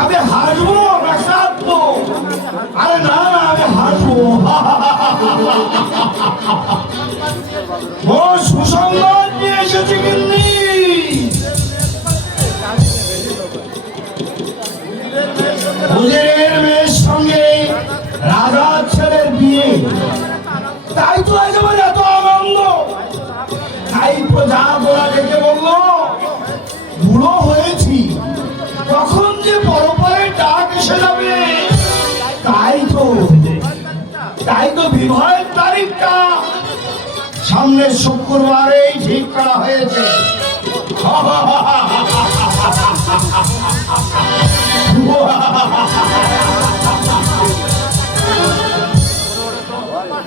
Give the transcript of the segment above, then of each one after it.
আমি হাসবো না কাঁদবো? আরে না না, আমি হাসবো। ও সুসংবাদ নিয়ে এসেছি কিন্তু হুজুরের মেয়ের সঙ্গে রাজার ছেলের বিয়ে, তাই তো আজ আমার এত আনন্দ। তাই তো যা বলা দেখে বললো বুড়ো হয়েছি, তখন যে পরপরে ডাক এসে যাবে, তাই তো বিবাহের তারিখটা সামনের শুক্রবারেই ঠিক করা হয়েছে।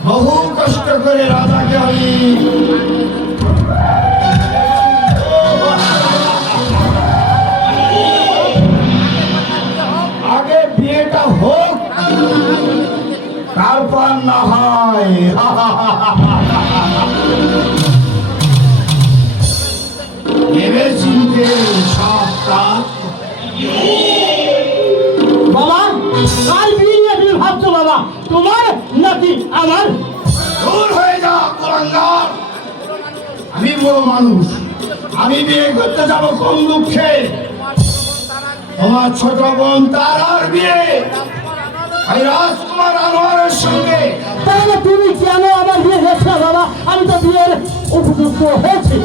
বহু কষ্ট করে রাজাকে আমি আগে বিয়েটা হোক, তারপর না হয়। ভেবে চিনতে সব কাজ। বাবা, কাল বিয়ে নিয়ে তুমি ভাবছো বাবা, তোমার নাকি আমার? দূর হয়ে যা কুলাঙ্গার। আমি বড় মানুষ, আমি বিয়ে করতে যাব কোন দুঃখে? তোমার ছোট বোন তারার বিয়ে ওই রাজকুমার আনোয়ারের সঙ্গে। তাহলে তুমি কেন আমার বিয়ে হচ্ছে বাবা? আমি তো বিয়ের উপযুক্ত হয়েছি।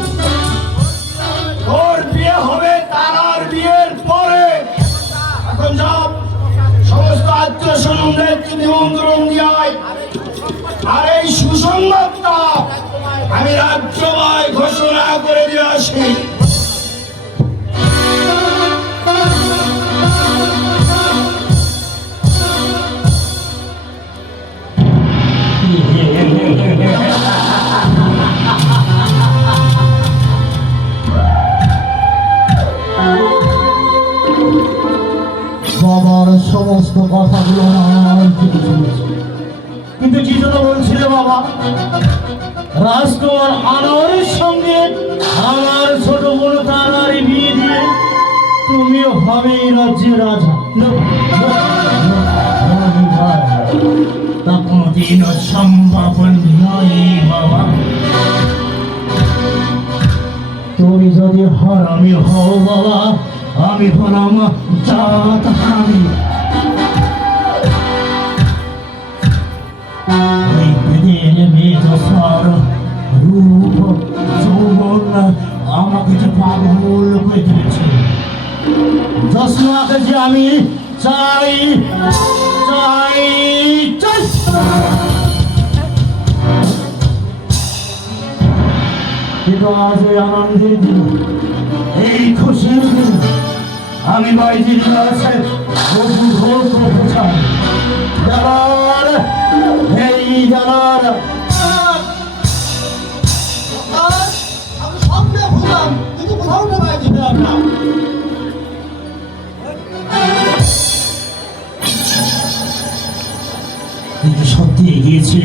ওর বিয়ে হবে তারার বিয়ের পরে। এখন সব সমস্ত আত্মীয় স্বজনদের নিমন্ত্রণ দিয়াই, আর এই সুসংবাদটা আমি রাজ্যময় ঘোষণা করে দিয়ে আসি। বাবার সমস্ত কথাগুলো আমার থেকে শুনেছি, কিন্তু কি জন্য বলছিলে বাবা? রাজকুমার আনোয়ারের সঙ্গে আমার ছোট বোন তারার বিয়ে দিয়ে তুমিও হবে এই রাজ্যের রাজা। তা কোনদিনও সম্ভব নয় বাবা। তুমি যদি হারামি হও বাবা, আমি হলাম জাত হারামি। ওই বেদের মেজসার রূপ যৌবন আমাকে যে পাগল করে দিয়েছে। জসনাকে যে আমি চাই চাই চাই, কিন্তু আজ এই আনন্দের দিন, এই খুশির দিন, আমি বাইজির কাছে জানার এই জানার আমি স্বপ্নে ভুলাম, কিন্তু কোথাও তো বাইজি পেলাম না। কিন্তু সত্যি এগিয়েছি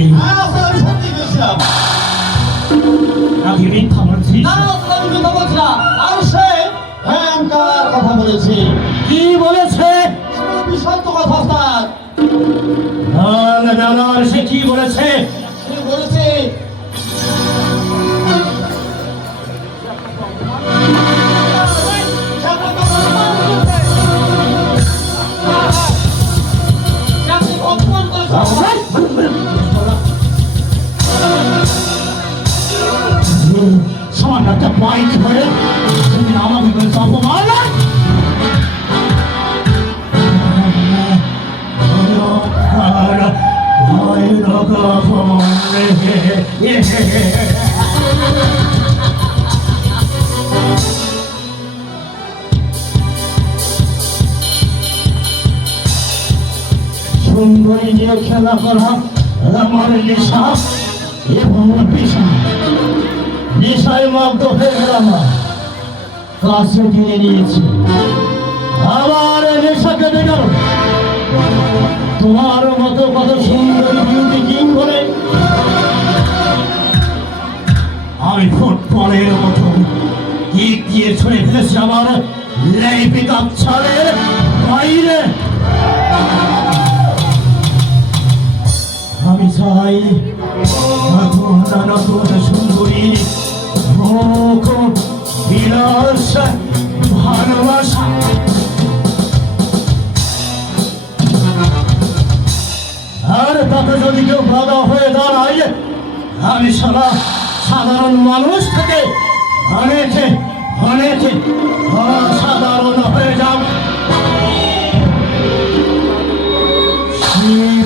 আমি সত্যি গেছিলাম। নাকি মিথ্যা বলছিস? না, আমি মিথ্যা বলছিলাম। আর সে ভয়ঙ্কর কথা বলেছে। কি বলেছে? বিশাল তো কথা স্যার। জানার সে কি বলেছে? সে বলেছে সামান্য একটা বাইক ধরে তুমি আমাকে বলছো অপমান। সুন্দরী নিয়ে খেলা করা আমার নেশা এবং পেশা। নেশায় মগ্ন হয়ে গেলাম, কাছে টেনে নিয়েছি। আমার নেশা কেটে গেল। তোমার মতো কত সুন্দরী বিউটি কিং করে আমি ফুটবলের মতো কিক দিয়ে ছুঁড়ে ফেলেছি আমার লেপিকা ছাড়ের বাইরে। আমি চাই নতুন সুন্দরী মুখ বিলাস ভালোবাসা। আর তাতে যদি কেউ বাধা হয়ে দাঁড়ায়, আমি সাধারণ মানুষ থেকে অনেকে অনেকে অসাধারণ হয়ে যাব।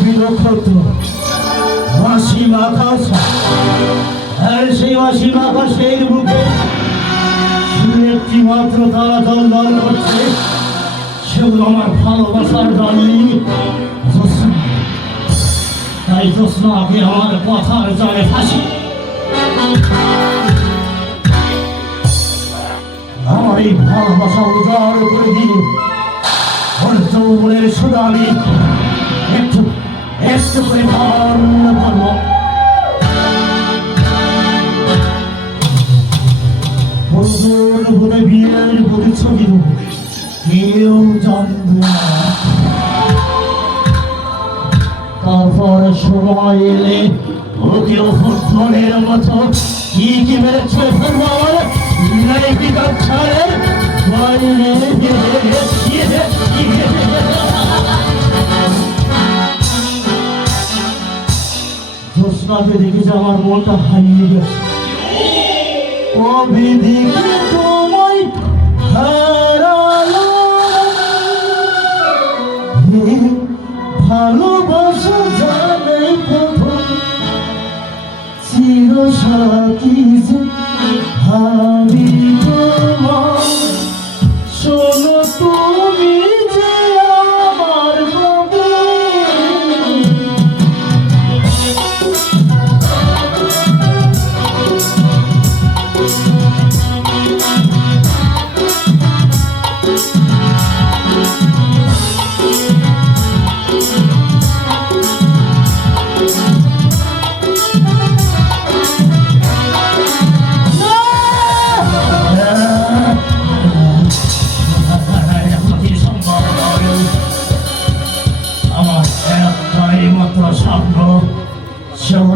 বিরক্ত অসীম আকাশ, আর সেই অসীম আকাশের বুকে একটি মাত্র তারা দল দল করছে, সেগুলো আমার ভালোবাসার জন্যই। তাই জোৎস্নাকে আমার কথার জলে ফাঁসি। আমার এই ভালোবাসা উজাড় করে দিয়ে ওর যৌবনের শুধু আমি একটু একটু করে ধারণ করবো। বলে বিয়ের প্রতিচ্ছবি কেউ জানবে না। তারপর সময় এলে ওকে ফুটবলের মতো কি কি মেরেছে ফুটবল ছাড়ের বাইরে। জোৎস্নাকে দেখেছে আমার মনটা হারিয়ে গেছে। অবিধিকে তোমায় হারালো, ভালোবাসা জানে প্রথম চিরসাথী যে হারি তোমার। শোনো তুমি যে আমার কবি,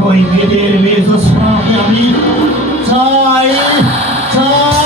ওই মেয়েদের মেয়ে তো আমি চাই চাই।